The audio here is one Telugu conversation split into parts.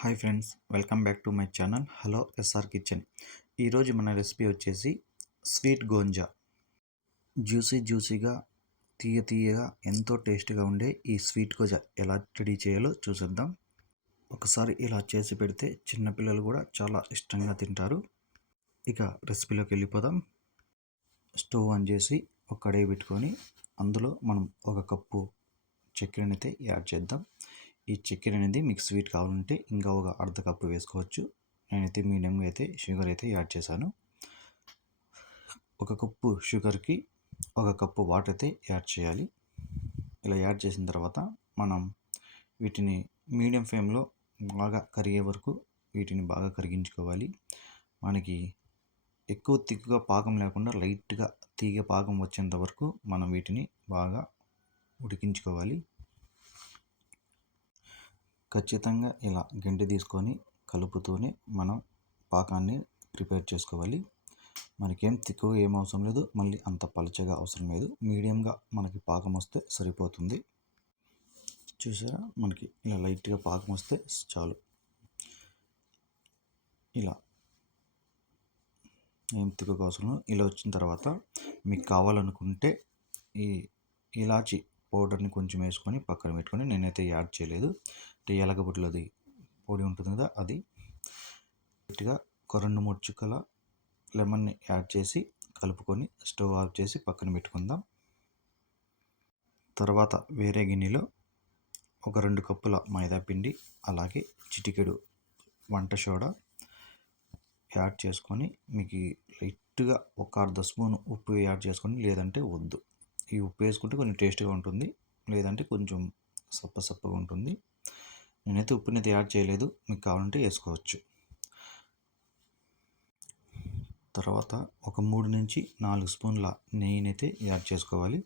Hi friends welcome back to my channel hello SR kitchen. ఈరోజు మన రెసిపీ వచ్చేసి స్వీట్ గోంజా. జ్యూసీ జ్యూసీగా తీయ తీయగా ఎంతో టేస్ట్గా ఉండే ఈ స్వీట్ గోజా ఎలా రెడీ చేయాలో చూసేద్దాం. ఒకసారి ఇలా చేసి పెడితే చిన్నపిల్లలు కూడా చాలా ఇష్టంగా తింటారు. ఇక రెసిపీలోకి వెళ్ళిపోదాం. స్టవ్ ఆన్ చేసి ఒక కడాయి పెట్టుకొని అందులో మనం ఒక కప్పు చక్కెరనైతే యాడ్ చేద్దాం. ఈ చక్కెర అనేది మీకు స్వీట్ కావాలంటే ఇంకా ఒక అర్ధ కప్పు వేసుకోవచ్చు. నేనైతే మీడియంగా అయితే షుగర్ అయితే యాడ్ చేశాను. ఒక కప్పు షుగర్కి ఒక కప్పు వాటర్ అయితే యాడ్ చేయాలి. ఇలా యాడ్ చేసిన తర్వాత మనం వీటిని మీడియం ఫ్లేమ్లో బాగా కరిగే వరకు వీటిని బాగా కరిగించుకోవాలి. మనకి ఎక్కువ తిక్కుగా పాకం లేకుండా లైట్గా తీగ పాకం వచ్చేంత వరకు మనం వీటిని బాగా ఉడికించుకోవాలి. ఖచ్చితంగా ఇలా గంటి తీసుకొని కలుపుతూనే మనం పాకాన్ని ప్రిపేర్ చేసుకోవాలి. మనకేం తిక్కువ ఏం అవసరం లేదు. మళ్ళీ అంత పలచగా అవసరం లేదు. మీడియంగా మనకి పాకం వస్తే సరిపోతుంది. చూసారా? మనకి ఇలా లైట్గా పాకం వస్తే చాలు. ఇలా. ఏం తిక్కువ అవసరం ఇలా వచ్చిన తర్వాత మీకు కావాలనుకుంటే ఈ ఇలాచి పౌడర్ని కొంచెం వేసుకొని పక్కన పెట్టుకొని నేనైతే యాడ్ చేయలేదు. అంటే అది పొడి ఉంటుంది కదా అది గట్టిగా ఒక రెండు మూడు చుక్కల లెమన్ని యాడ్ చేసి కలుపుకొని స్టవ్ ఆఫ్ చేసి పక్కన పెట్టుకుందాం. తర్వాత వేరే గిన్నెలో ఒక రెండు కప్పుల మైదా పిండి అలాగే చిటికెడు వంట సోడా యాడ్ చేసుకొని మీకు లైట్గా ఒక అర్ధ స్పూన్ ఉప్పు యాడ్ చేసుకొని లేదంటే వద్దు. ఈ ఉప్పు వేసుకుంటే కొంచెం టేస్ట్గా ఉంటుంది. లేదంటే కొంచెం సప్ప సప్పగా ఉంటుంది. నేనైతే ఉప్పునైతే యాడ్ చేయలేదు. మీకు కావాలంటే వేసుకోవచ్చు. తర్వాత ఒక మూడు నుంచి నాలుగు స్పూన్ల నెయ్యినైతే యాడ్ చేసుకోవాలి.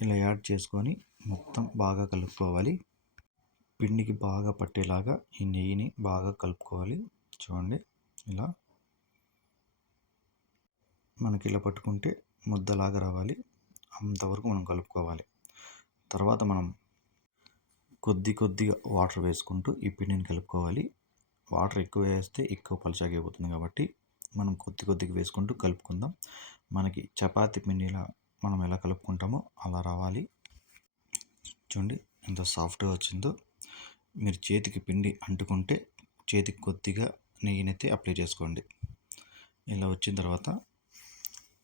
ఇలా యాడ్ చేసుకొని మొత్తం బాగా కలుపుకోవాలి. పిండికి బాగా పట్టేలాగా ఈ నెయ్యిని బాగా కలుపుకోవాలి. చూడండి. ఇలా మనకి ఇలా పట్టుకుంటే ముద్దలాగా రావాలి. అంతవరకు మనం కలుపుకోవాలి. తర్వాత మనం కొద్ది కొద్దిగా వాటర్ వేసుకుంటూ ఈ పిండిని కలుపుకోవాలి. వాటర్ ఎక్కువ వేస్తే ఎక్కువ పలచాగిపోతుంది కాబట్టి మనం కొద్ది కొద్దిగా వేసుకుంటూ కలుపుకుందాం. మనకి చపాతి పిండిలా మనం ఎలా కలుపుకుంటామో అలా రావాలి. చూడండి ఎంత సాఫ్ట్గా వచ్చిందో. మీరు చేతికి పిండి అంటుకుంటే చేతికి కొద్దిగా నెయ్యినైతే అప్లై చేసుకోండి. ఇలా వచ్చిన తర్వాత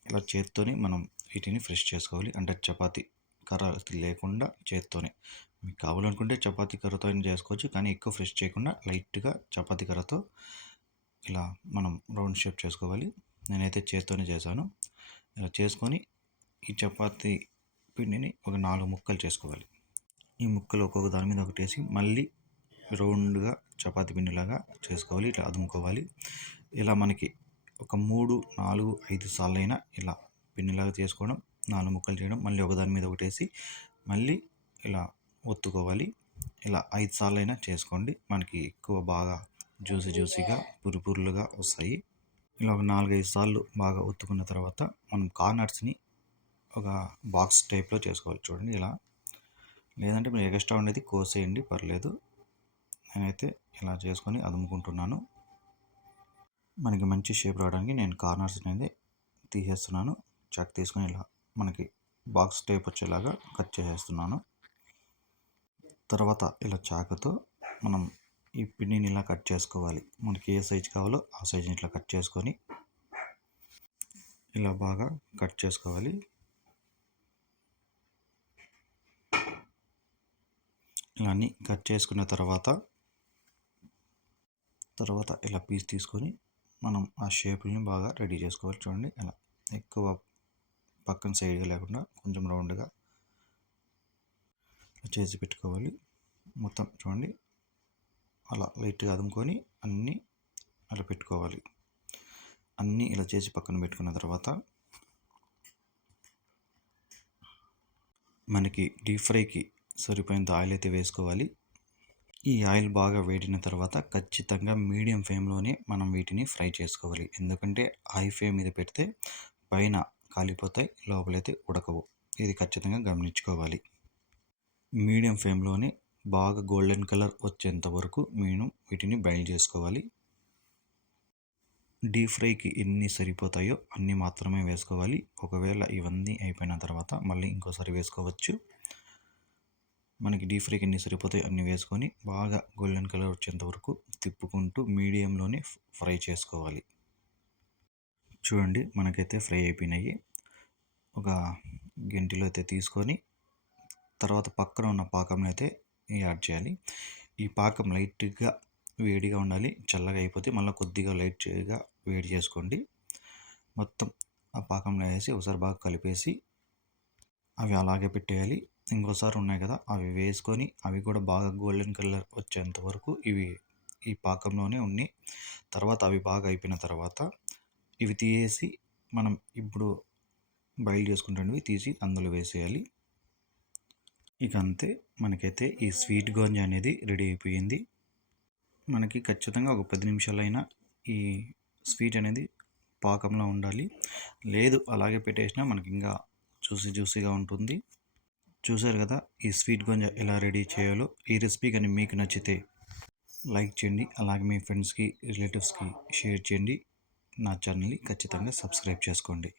ఇలా చేత్తోని మనం వీటిని ఫ్రెష్ చేసుకోవాలి. అంటే చపాతి కర్ర లేకుండా చేత్తోనే. మీకు కావాలనుకుంటే చపాతీ కర్రతో అయినా చేసుకోవచ్చు. కానీ ఎక్కువ ఫ్రెష్ చేయకుండా లైట్గా చపాతీ కర్రతో ఇలా మనం రౌండ్ షేప్ చేసుకోవాలి. నేనైతే చేత్తోనే చేశాను. ఇలా చేసుకొని ఈ చపాతీ పిండిని ఒక నాలుగు ముక్కలు చేసుకోవాలి. ఈ ముక్కలు ఒక్కొక్క దాని మీద ఒకటి వేసి మళ్ళీ రౌండ్గా చపాతీ పిండిలాగా చేసుకోవాలి. ఇట్లా అదుముకోవాలి. ఇలా మనకి ఒక మూడు నాలుగు ఐదు సార్లు అయినా ఇలా పిన్నిలాగా చేసుకోవడం నాలుగు ముక్కలు చేయడం మళ్ళీ ఒకదాని మీద ఒకటేసి మళ్ళీ ఇలా ఒత్తుకోవాలి. ఇలా ఐదు సార్లు అయినా చేసుకోండి. మనకి ఎక్కువ బాగా జ్యూసీ జ్యూసీగా పురుపురులుగా వస్తాయి. ఇలా ఒక నాలుగైదు సార్లు బాగా ఒత్తుకున్న తర్వాత మనం కార్నర్స్ని ఒక బాక్స్ టైప్లో చేసుకోవాలి. చూడండి ఇలా. లేదంటే మీరు ఎక్స్ట్రా ఉండేది కోసేయండి పర్లేదు. నేనైతే ఇలా చేసుకొని అదుముకుంటున్నాను. మనకి మంచి షేప్ రావడానికి నేను కార్నర్స్ అనేది తీసేస్తున్నాను. చాక్ తీసుకొని ఇలా మనకి బాక్స్ టైప్ వచ్చేలాగా కట్ చేసేస్తున్నాను. తర్వాత ఇలా చాకుతో మనం ఈ పిండిని ఇలా కట్ చేసుకోవాలి. మనకి ఏ సైజు కావాలో ఆ సైజుని ఇట్లా కట్ చేసుకొని ఇలా బాగా కట్ చేసుకోవాలి. ఇలా అన్నీ కట్ చేసుకున్న తర్వాత తర్వాత ఇలా పీస్ తీసుకొని మనం ఆ షేప్ని బాగా రెడీ చేసుకోవాలి. చూడండి ఇలా ఎక్కువ పక్కన సైడ్గా లేకుండా కొంచెం రౌండ్గా చేసి పెట్టుకోవాలి. మొత్తం చూడండి అలా లైట్గా అదుముకొని అన్నీ అలా పెట్టుకోవాలి. అన్నీ ఇలా చేసి పక్కన పెట్టుకున్న తర్వాత మనకి డీప్ ఫ్రైకి సరిపోయినంత ఆయిల్ అయితే వేసుకోవాలి. ఈ ఆయిల్ బాగా వేడిన తర్వాత ఖచ్చితంగా మీడియం ఫ్లేమ్లోనే మనం వీటిని ఫ్రై చేసుకోవాలి. ఎందుకంటే హై ఫ్లేమ్ మీద పెడితే పైన కాలిపోతాయి లోపలైతే ఉడకవు. ఇది ఖచ్చితంగా గమనించుకోవాలి. మీడియం ఫ్లేమ్లోనే బాగా గోల్డెన్ కలర్ వచ్చేంత వరకు మేము వీటిని బాయిల్ చేసుకోవాలి. డీప్ ఫ్రైకి ఎన్ని సరిపోతాయో అన్ని మాత్రమే వేసుకోవాలి. ఒకవేళ ఇవన్నీ అయిపోయిన తర్వాత మళ్ళీ ఇంకోసారి వేసుకోవచ్చు. మనకి డీప్ ఫ్రైకి ఎన్ని సరిపోతాయి అన్ని వేసుకొని బాగా గోల్డెన్ కలర్ వచ్చేంత వరకు తిప్పుకుంటూ మీడియంలోనే ఫ్రై చేసుకోవాలి. చూడండి మనకైతే ఫ్రై అయిపోయినాయి. ఒక గంటిలో అయితే తీసుకొని తర్వాత పక్కన ఉన్న పాకంలో అయితే యాడ్ చేయాలి. ఈ పాకం లైట్గా వేడిగా ఉండాలి. చల్లగా అయిపోతే మళ్ళీ కొద్దిగా లైట్గా వేడి చేసుకోండి. మొత్తం ఆ పాకంలో వేసి ఒకసారి బాగా కలిపేసి అవి అలాగే పెట్టేయాలి. ఇంకోసారి ఉన్నాయి కదా అవి వేసుకొని అవి కూడా బాగా గోల్డెన్ కలర్ వచ్చేంత వరకు ఇవి ఈ పాకంలోనే ఉన్ని తర్వాత అవి బాగా అయిపోయిన తర్వాత ఇవి తీసేసి మనం ఇప్పుడు బాయిల్ చేసుకుంటున్నవి తీసి అందులో వేసేయాలి. ఇక అంతే మనకైతే ఈ స్వీట్ గోంజ అనేది రెడీ అయిపోయింది. మనకి ఖచ్చితంగా ఒక పది నిమిషాలైనా ఈ స్వీట్ అనేది పాకంలో ఉండాలి. లేదు అలాగే పెట్టేసినా మనకి ఇంకా జ్యూసీ జ్యూసీగా ఉంటుంది. చూసారు కదా ఈ స్వీట్ గొంజ ఎలా రెడీ చేయాలో ఈ రెసిపీ కానీ మీకు నచ్చితే లైక్ చేయండి అలాగే మీ ఫ్రెండ్స్కి రిలేటివ్స్కి షేర్ చేయండి. నా ఛానల్ని ఖచ్చితంగా సబ్స్క్రైబ్ చేసుకోండి.